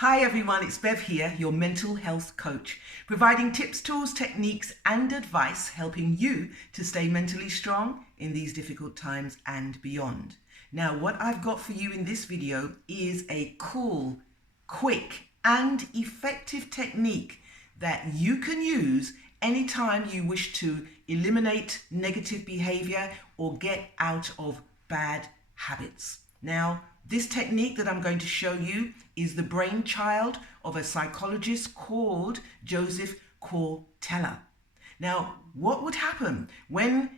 Hi everyone, it's Bev here, your mental health coach, providing tips, tools, techniques and advice helping you to stay mentally strong in these difficult times and beyond. Now, what I've got for you in this video is a cool, quick and effective technique that you can use anytime you wish to eliminate negative behavior or get out of bad habits. Now, this technique that I'm going to show you is the brainchild of a psychologist called Joseph Cortella. Now, what would happen when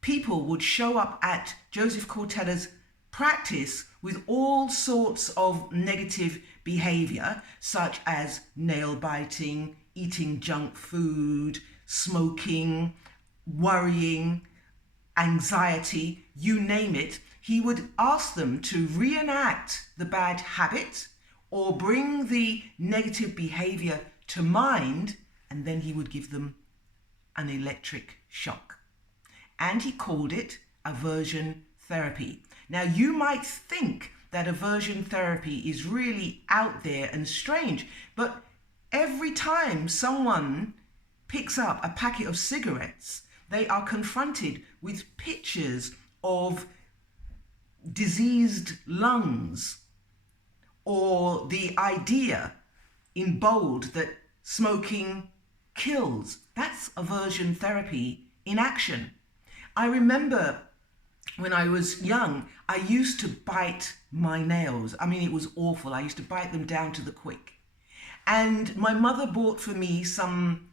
people would show up at Joseph Cortella's practice with all sorts of negative behavior, such as nail biting, eating junk food, smoking, worrying, anxiety, you name it, he would ask them to reenact the bad habit or bring the negative behavior to mind, and then he would give them an electric shock. And he called it aversion therapy. Now, you might think that aversion therapy is really out there and strange, but every time someone picks up a packet of cigarettes, they are confronted with pictures of diseased lungs or the idea in bold that smoking kills. That's aversion therapy in action. I remember when I was young, I used to bite my nails. I mean, it was awful. I used to bite them down to the quick. And my mother bought for me some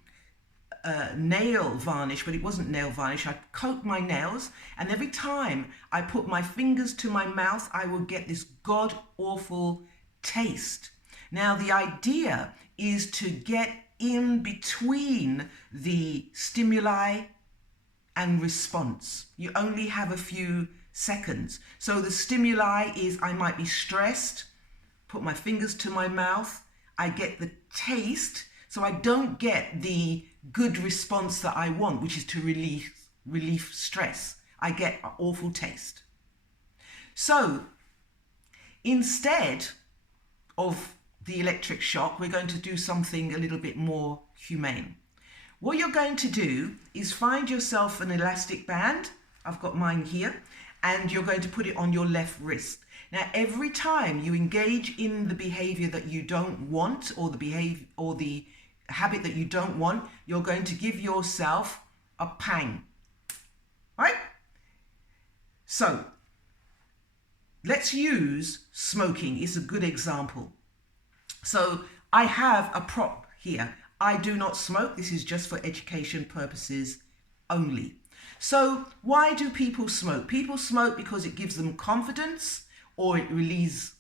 nail varnish, but it wasn't nail varnish. I'd coat my nails, and every time I put my fingers to my mouth, I would get this god-awful taste. Now, the idea is to get in between the stimuli and response. You only have a few seconds. So the stimuli is I might be stressed, put my fingers to my mouth, I get the taste, so I don't get the good response that I want, which is to relieve stress. I get an awful taste. So instead of the electric shock, we're going to do something a little bit more humane. What you're going to do is find yourself an elastic band. I've got mine here, and you're going to put it on your left wrist. Now, every time you engage in the behavior that you don't want, or the habit that you don't want, you're going to give yourself a pang, right? So let's use smoking. It's a good example. So I have a prop here. I do not smoke. This is just for education purposes only. So why do people smoke? People smoke because it gives them confidence, or it relieves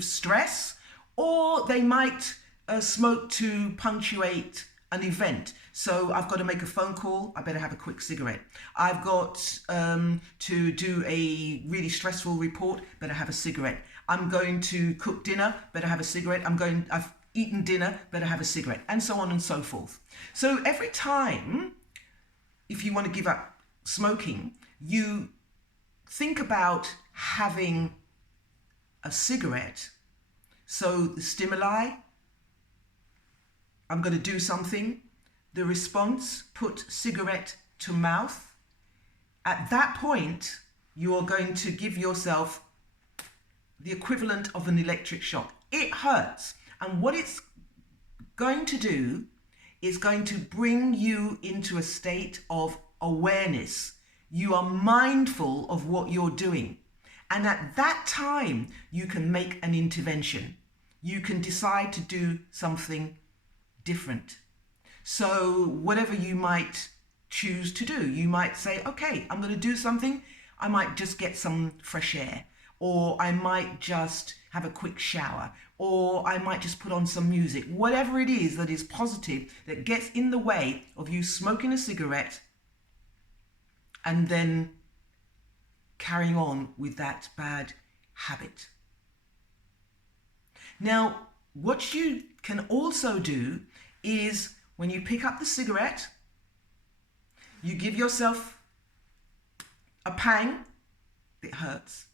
stress, or they might smoke to punctuate an event. So I've got to make a phone call, I better have a quick cigarette. I've got to do a really stressful report, better have a cigarette. I'm going to cook dinner, better have a cigarette. I've eaten dinner, better have a cigarette, and so on and so forth. So every time, if you want to give up smoking, you think about having a cigarette. So the stimuli, I'm going to do something. The response, put cigarette to mouth. At that point, you are going to give yourself the equivalent of an electric shock. It hurts. And what it's going to do is going to bring you into a state of awareness. You are mindful of what you're doing. And at that time, you can make an intervention. You can decide to do something different. So whatever you might choose to do, you might say, okay, I'm going to do something. I might just get some fresh air, or I might just have a quick shower, or I might just put on some music. Whatever it is that is positive, that gets in the way of you smoking a cigarette and then carrying on with that bad habit. Now, what you can also do is when you pick up the cigarette, you give yourself a pang. It hurts.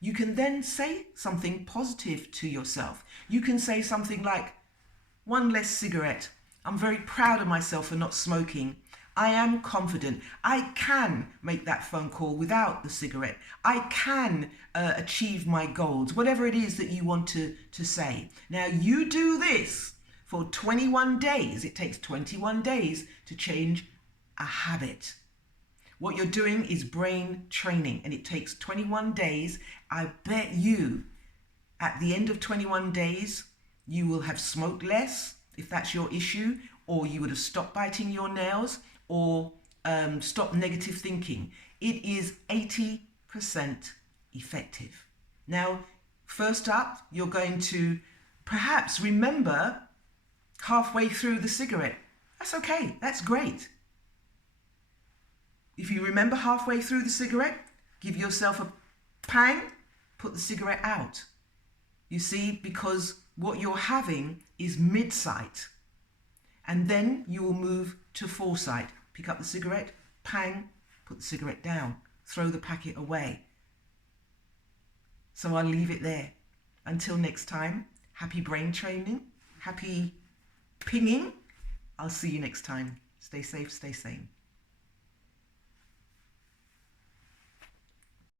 you can then say something positive to yourself. You can say something like, one less cigarette. I'm very proud of myself for not smoking. I am confident. I can make that phone call without the cigarette. I can achieve my goals, whatever it is that you want to say. Now, you do this for 21 days. It takes 21 days to change a habit. What you're doing is brain training, and it takes 21 days. I bet you at the end of 21 days, you will have smoked less, if that's your issue, or you would have stopped biting your nails, or stopped negative thinking. It is 80% effective. Now, first up, you're going to perhaps remember halfway through the cigarette. That's okay, that's great. If you remember halfway through the cigarette, give yourself a pang, put the cigarette out. You see, because what you're having is mid-sight. And then you will move to foresight. Pick up the cigarette, pang, put the cigarette down, throw the packet away. So I'll leave it there. Until next time, happy brain training, happy pinging. I'll see you next time. Stay safe, stay sane.